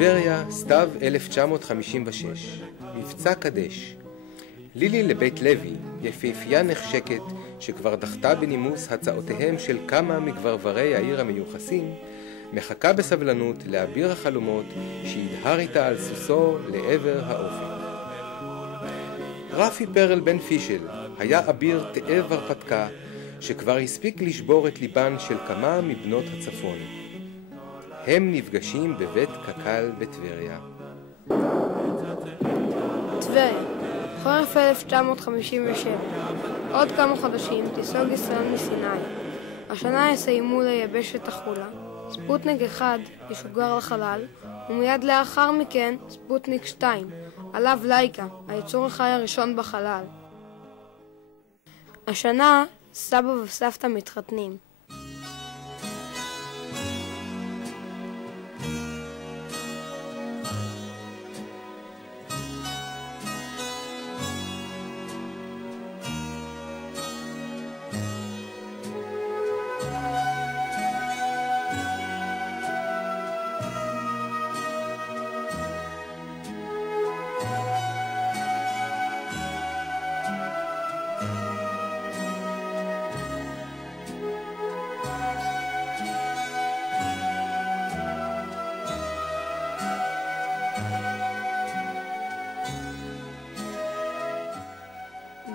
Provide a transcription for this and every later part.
טבריה, סתיו 1956. מבצע קדש. לילי לבית לוי, יפהפייה נחשקת, שכבר דחתה בנימוס הצעותיהם של כמה מגברברי העיר המיוחסים, מחכה בסבלנות לאביר החלומות שידהר איתה על סוסו לעבר האופק. רפי פרל בן פישל היה אביר תאב הרפתקה שכבר הספיק לשבור את ליבן של כמה מבנות הצפון. הם נפגשים בבית קק"ל בטבריה. טבריה, חורף 1957. עוד כמה חודשים תיסוג ישראל מסיני. השנה יסיימו ליבשת החולה. ספוטניק 1 ישוגר לחלל, ומיד לאחר מכן ספוטניק 2, עליו לייקה, היצור החי הראשון בחלל. השנה סבא וסבתא מתחתנים.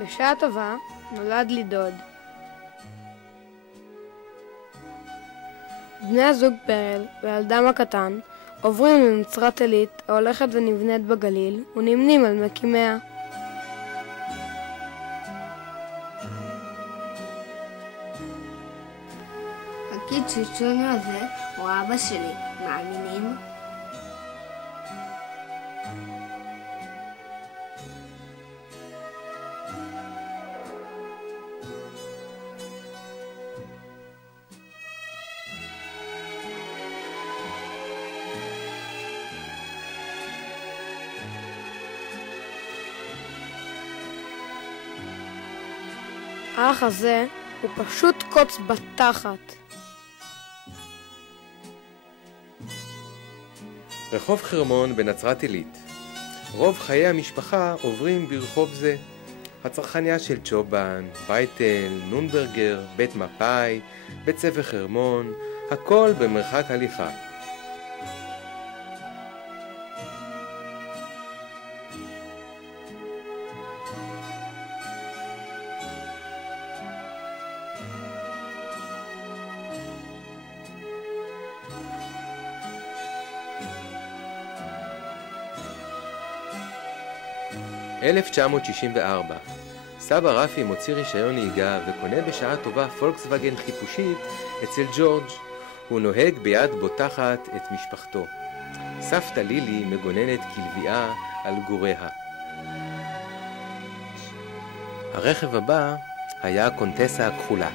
בשעה טובה נולד לי דוד. בני הזוג פרל וילדם הקטן עוברים לנצרת עילית ההולכת ונבנית בגליל ונמנים על מקימיה. הקיד צ'וצ'וני הזה הוא אבא שלי, מאמינים? האח הזה הוא פשוט קוץ בתחת. רחוב חרמון בנצרת עילית. רוב חיי המשפחה עוברים ברחוב זה. הצרכניה של צ'ובן, בייטל, נונברגר, בית מפאי, בית ספר חרמון, הכל במרחק הליכה. ב-1964 סבא רפי מוציא רישיון נהיגה וקונה בשעה טובה פולקסווגן חיפושית אצל ג'ורג'. הוא נוהג ביד בוטחת את משפחתו. סבתא לילי מגוננת כלביאה על גוריה. הרכב הבא היה הקונטסה הכחולה.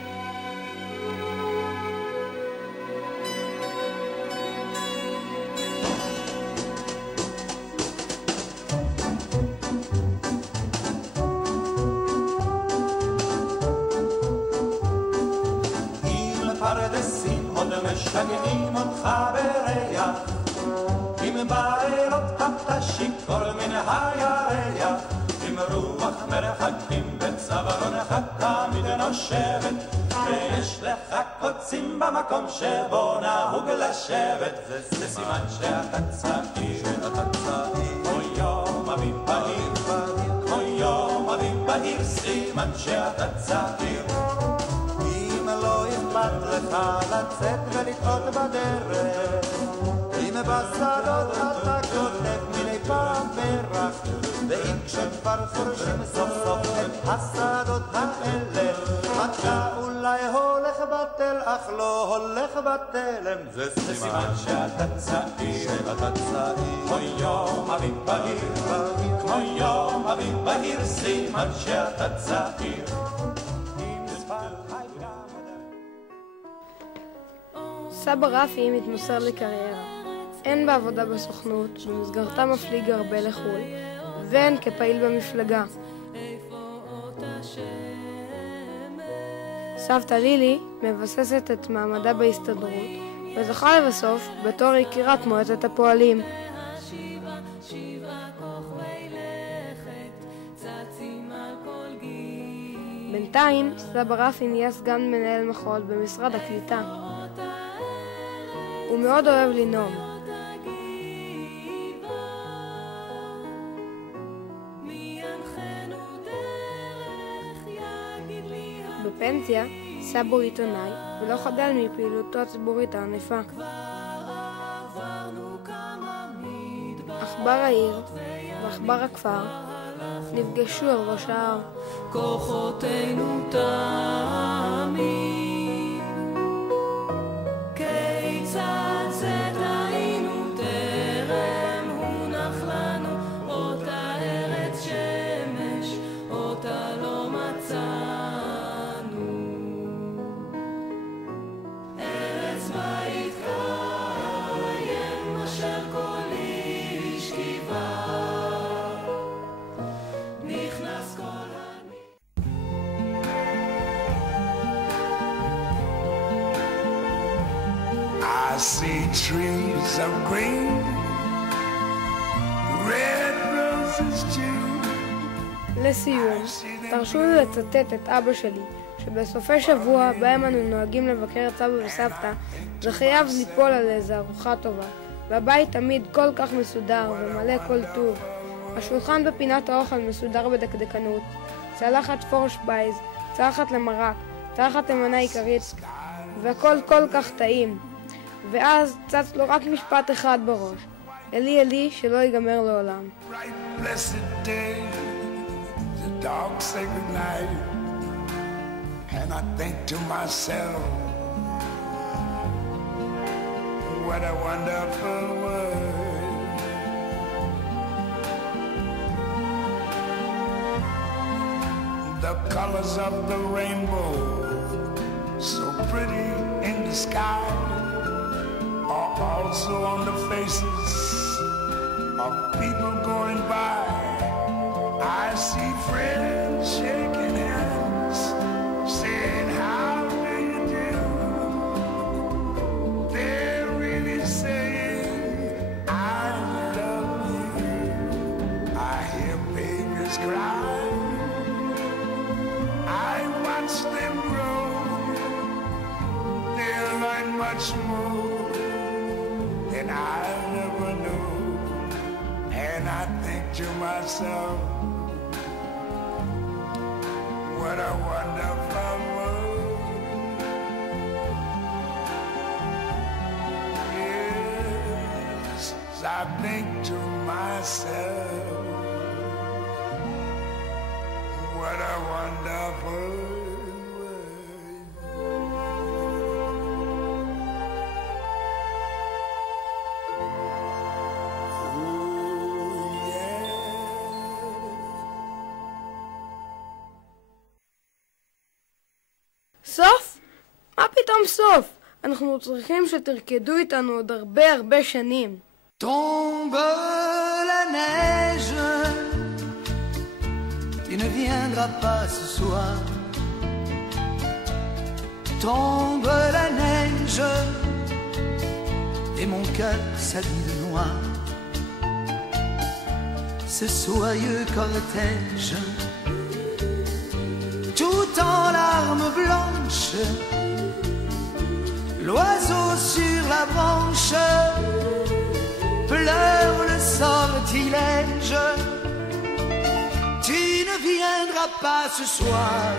משגעים אותך בריח, עם בעלות אתה שיכור מן הירח, עם רוח מרחקים בצווארונך תמיד נושבת, ויש לך קוצים במקום שבו נהוג לשבת, זה סימן שאתה צעיר, כמו יום אביב בהיר, כמו יום אביב בהיר, סימן שאתה צעיר. לא אכפת לך לצאת ולטעות בדרך, אם בשדות אתה כותב מילי פעם פרח, ואם כשכבר חורשים סוף סוף את השדות האלה, אתה אולי הולך בטל אך לא הולך בתלם, זה סימן שאתה צעיר, כמו יום אביב בהיר, כמו יום אביב בהיר, סימן שאתה צעיר. סבא רפי מתמסר לקריירה, הן בעבודה בסוכנות, במסגרתה מפליג הרבה לחו"ל, והן כפעיל במפלגה. סבתא לילי מבססת את מעמדה בהסתדרות, וזוכה לבסוף בתור יקירת מועצת הפועלים. בינתיים סבא רפי נהיה סגן מנהל מחוז במשרד הקליטה. הוא מאוד אוהב לנאום. בפנסיה סבא הוא עיתונאי ולא חדל מפעילותו הציבורית הענפה. עכבר העיר ועכבר הכפר נפגשו על ראש ההר. כוחותינו תמיד, כיצד זה טעינו טרם הונח לנו אותה ארץ שמש, אותה לא מצאנו. ארץ בית קיים אשר כל איש קיווה, נכנס כל I see trees of green, red roses too. לסיום, תרשו לי לצטט את אבא שלי, שבסופי שבוע בהם אנו נוהגים לבקר את סבא וסבתא, זה חייב ליפול על איזה ארוחה טובה, והבית תמיד כל כך מסודר ומלא כל טוב. השולחן בפינת האוכל מסודר בדקדקנות, צלחת פורש בייז, צלחת למרק, צלחת למנה עיקרית, והכל כל כך טעים. ואז צץ לו רק משפט אחד בראש, אלי אלי שלא ייגמר לעולם. Dogs say goodnight, and I think to myself, what a wonderful world. The colors of the rainbow, so pretty in the sky, are also on the faces of people going by. I see friends shaking hands, saying, how do you do? They're really saying, I love you. I hear babies cry, I watch them grow. They'll learn much more than I never knew. And I think to myself, what a wonderful world. Yes, I think to myself, what a wonderful world. סוף? מה פתאום סוף? אנחנו צריכים שתרקדו איתנו עוד הרבה שנים. Tombe la neige, tu ne viendras pas ce soir. Tombe la neige, et mon cœur s'habille de noir. Ce soyeux cortège, tout en larmes blanches, l'oiseau sur la branche pleure le sortilège. Tu ne viendras pas ce soir.